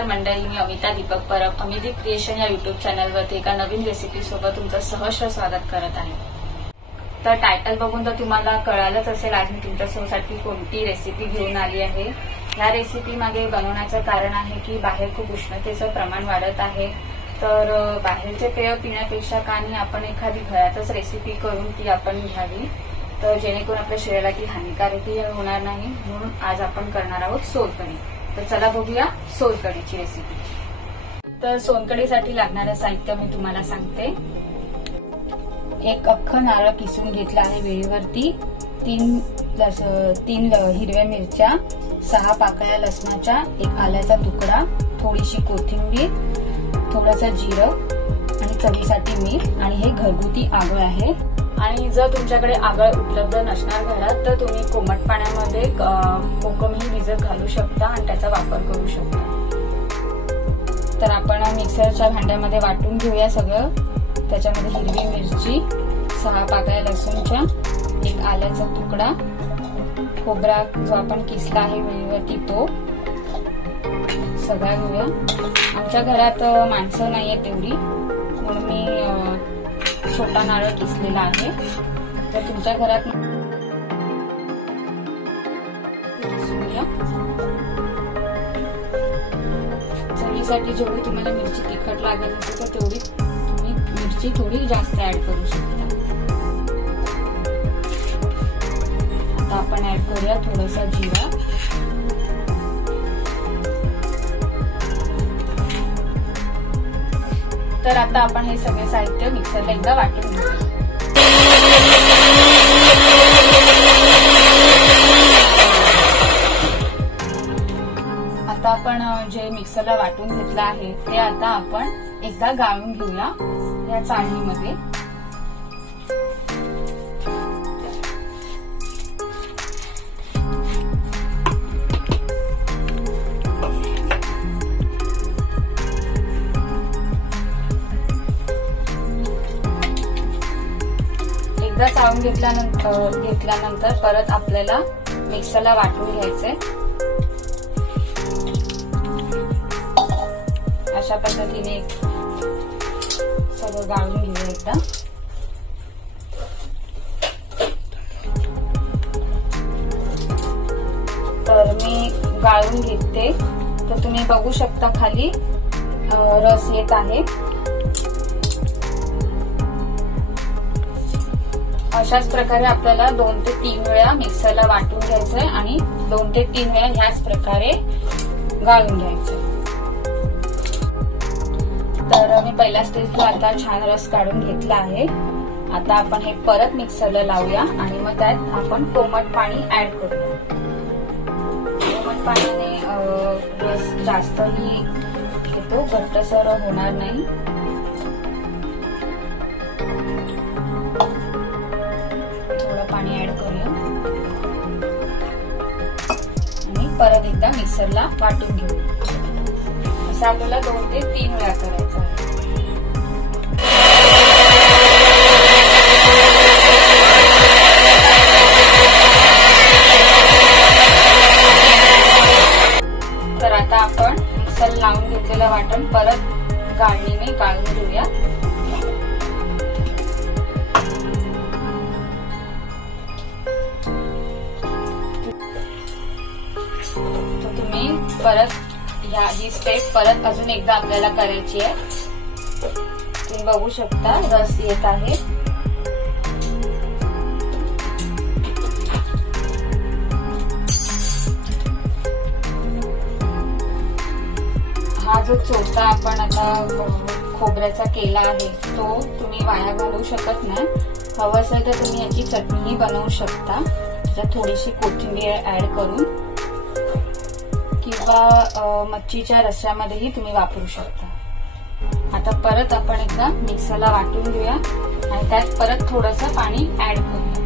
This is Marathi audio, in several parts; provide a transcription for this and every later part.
नमस्कार मंडळी, मी अमिता दीपक परब अमिदीप क्रिएशन या युट्यूब चॅनलवरती एका नवीन रेसिपी सोबत तुमचं सहर्ष स्वागत करत आहे। तर टायटल बघून तर तुम्हाला कळालंच असेल आज मी तुमच्यासाठी कोणती रेसिपी घेऊन आली आहे। या रेसिपी मागे बनवण्याचं कारण आहे की बाहेर खूप उष्णतेचं प्रमाण वाढत आहे, तर बाहेरचे पेय पिण्यापेक्षा काही आपण एखादी घरातच रेसिपी करून ती आपण घ्यावी, तर जेणेकरून आपल्या शरीराला ती हानिकारकही होणार नाही। म्हणून आज आपण करणार आहोत सोलकढी। तर चला बघूया सोलकढीची रेसिपी। तर सोलकढीसाठी लागणारं साहित्य मी तुम्हाला सांगते। एक अख्खं नारळ किसून घेतला आहे वेळेवरती, तीन हिरव्या मिरच्या, 6 पाकळ्या लसणाच्या, एक आल्याचा तुकडा, थोडीशी कोथिंबीर, थोडंसं जिरं आणि चवीसाठी मीठ, आणि हे घरगुती आगळ आहे। आणि जर तुमच्याकडे आगळ उपलब्ध नसणार घरात तर तुम्ही कोमट पाण्यामध्ये कोकमही भिजत घालू शकता आणि त्याचा वापर करू शकता। तर आपण मिक्सरच्या भांड्यामध्ये वाटून घेऊया सगळं। त्याच्यामध्ये हिरवी मिरची, 6 पाकळ्या लसूणच्या, एक आल्याचा तुकडा, खोबरा जो आपण किसला आहे वेळेवरती तो सगळा घेऊया। आमच्या घरात माणसं नाहीये तेवढी, म्हणून मी छोटा नारळ किसलेला आहे। तर तुमच्या घरात चवीसाठी जेवढी तुम्हाला मिरची तिखट लागत असेल तर तेवढी तुम्ही मिरची थोडी जास्त ऍड करू शकता। आता आपण ऍड करूया थोडासा जिरा, तर आता आपण हे सगळे साहित्य मिक्सरला एकदा वाटून घेऊ। आता आपण जे मिक्सरला वाटून घेतलं आहे ते आता आपण एकदा गाळून घेऊया या चाळणीमध्ये। चाळून घेतल्यानंतर परत आपल्याला मिक्सरला वाटून घ्यायचंय। अशा पद्धतीने सगळं गाळून घेऊया एकदा। तर मी गाळून घेते, तर तुम्ही बघू शकता खाली रस येत आहे। अशाच प्रकारे आपल्याला 2 ते 3 वेळा मिक्सरला वाटून घ्यायचंय आणि 2 ते 3 वेळा ह्याच प्रकारे गाळून घ्यायचंय। तर मी पहिल्या स्टेजला आता छान रस काढून घेतला आहे। आता आपण हे परत मिक्सरला लावूया आणि मग त्यात आपण कोमट पाणी ऍड करूया। कोमट पाण्याने रस जास्तही येतो, घट्टसर होणार नाही। पाणी ऍड करूया आणि परत एकदा मिक्सरला वाटून घेऊया। असं आपल्याला 2 ते 3 वेळा करायचं आहे। तर आता आपण मिक्सर लावून घेतलेलं वाटण परत गाळणीने गाळून घेऊया। परत ही स्टेप परत अजून एकदा आपल्याला करायची आहे। तुम्ही बघू शकता रस येत आहे। हा जो चोथा आपण आता खोबऱ्याचा केला आहे तो तुम्ही वाया घालवू शकत नाही। हवं असेल तर तुम्ही याची चटणीही बनवू शकता, त्याच्यात थोडीशी कोथिंबीर ऍड करून, किंवा मच्छीच्या रस्स्यामध्येही तुम्ही वापरू शकता। आता परत आपण एकदा मिक्सरला वाटून घेऊया आणि त्यात परत थोडंसं पाणी ऍड करूया।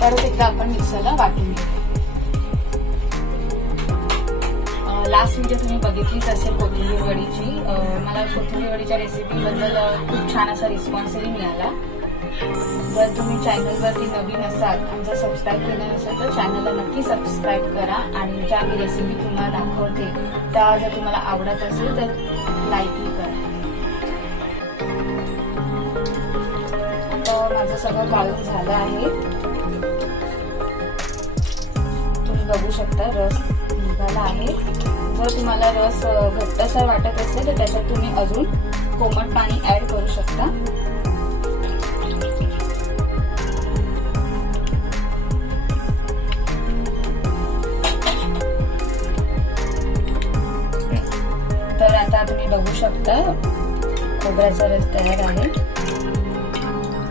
परत एकदा आपण मिक्सरला वाटून घेऊया। लास्ट व्हिडिओ तुम्ही बघितलीच असेल कोथिंबीर वडीची. मला कोथिंबीर वडीच्या रेसिपीबद्दल खूप छान असा रिस्पॉन्सही मिळाला. जर तुम्ही चॅनलवरती नवीन असाल आणि जर सबस्क्राईब केलं नसेल तर चॅनलला नक्की सबस्क्राईब करा आणि ज्या मी रेसिपी तुम्हाला दाखवते त्या जर तुम्हाला आवडत असेल तर लाईकही करा. तर माझं सगळं गाळून झालं आहे. तुम्ही बघू शकता रस निघाला आहे. जर तुम्हाला रस घट्टसर वाटत असेल तर त्याच्यात तुम्ही अजून कोमट पाणी ऍड करू शकता. तर आता तुम्ही बघू शकता खोबऱ्याचा रस तयार आहे.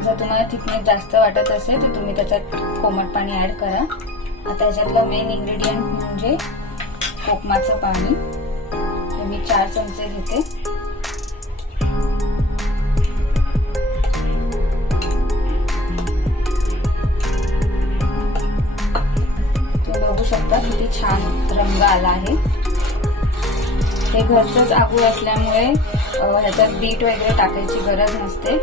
जर तुम्हाला थिकनेस जास्त वाटत असेल तर तुम्ही त्याच्यात कोमट पाणी ऍड करा. आता याच्यातलं मेन इन्ग्रेडियंट म्हणजे कोकमाचं पाणी. हे मी 4 चमचे घेते. तुम्ही बघू शकता किती छान रंग आला आहे. हे घरचंच आगूळ असल्यामुळे ह्याच्यात बीट वगैरे टाकायची गरज नसते.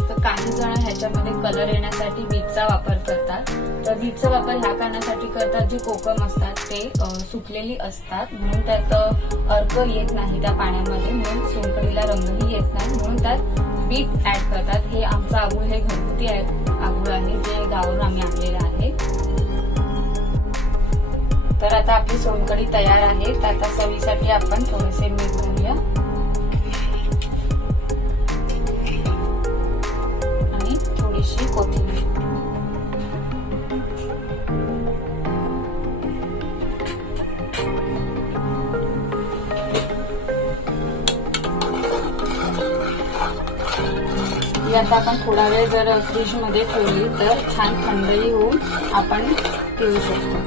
तर काही जण ह्याच्यामध्ये कलर येण्यासाठी बीटचा वापर करतात. तर बीटचा वापर ह्या कारणासाठी करतात जे कोकम असतात ते सुकलेली असतात म्हणून त्यात अर्क येत नाही त्या पाण्यामध्ये, म्हणून सोलकढीला रंगही येत नाही म्हणून त्यात बीट ऍड करतात. हे आमचं आगूळ हे घरगुती आगूळ आहे जे गावावरून आम्ही आणलेलं आहे. तर आता आपली सोलकढी तयार आहे. तर आता चवीसाठी आपण थोडेसे मीठ घालूया आणि थोडीशी कोथिंबीर. ही आता आपण थोडा वेळ जर फ्रीज मध्ये ठेवली तर छान थंडही होऊन आपण पिऊ शकतो.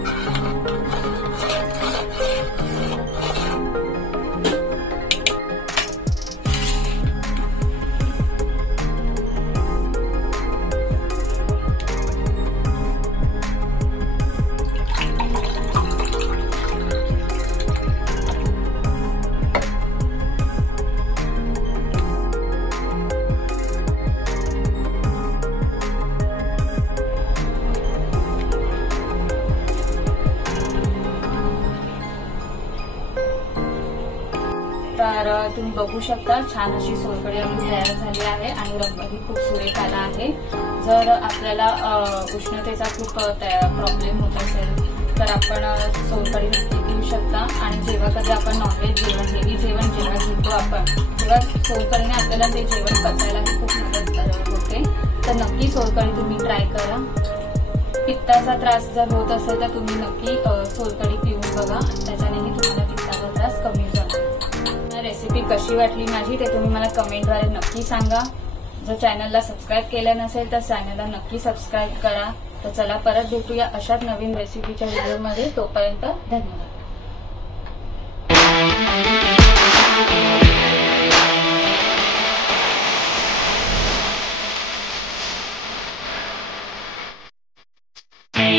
तर तुम्ही बघू शकता छान अशी सोलकढी आपली तयार झाली आहे आणि रंगही खूप सुरेख आला आहे. जर आपल्याला उष्णतेचा खूप प्रॉब्लेम होत असेल तर आपण सोलकढी पिऊ शकता. आणि जेव्हा कधी आपण नॉनव्हेज जेवण हेवी जेवण जेव्हा घेतो आपण तेव्हा सोलकढीने आपल्याला ते जेवण पचायला खूप मदत होते. तर नक्की सोलकढी तुम्ही ट्राय करा. पित्ताचा त्रास जर होत असेल तर तुम्ही नक्की सोलकढी पिऊन बघा. त्याच्यानेही तुम्हाला पित्ताचा त्रास कमी होईल. रेसिपी कशी वाटली माझी ते तुम्ही मला कमेंटद्वारे नक्की सांगा. जर चॅनलला सबस्क्राईब केलं नसेल तर चॅनलला नक्की सबस्क्राईब करा. तर चला परत भेटूया अशाच नवीन रेसिपीच्या व्हिडिओमध्ये. तोपर्यंत धन्यवाद.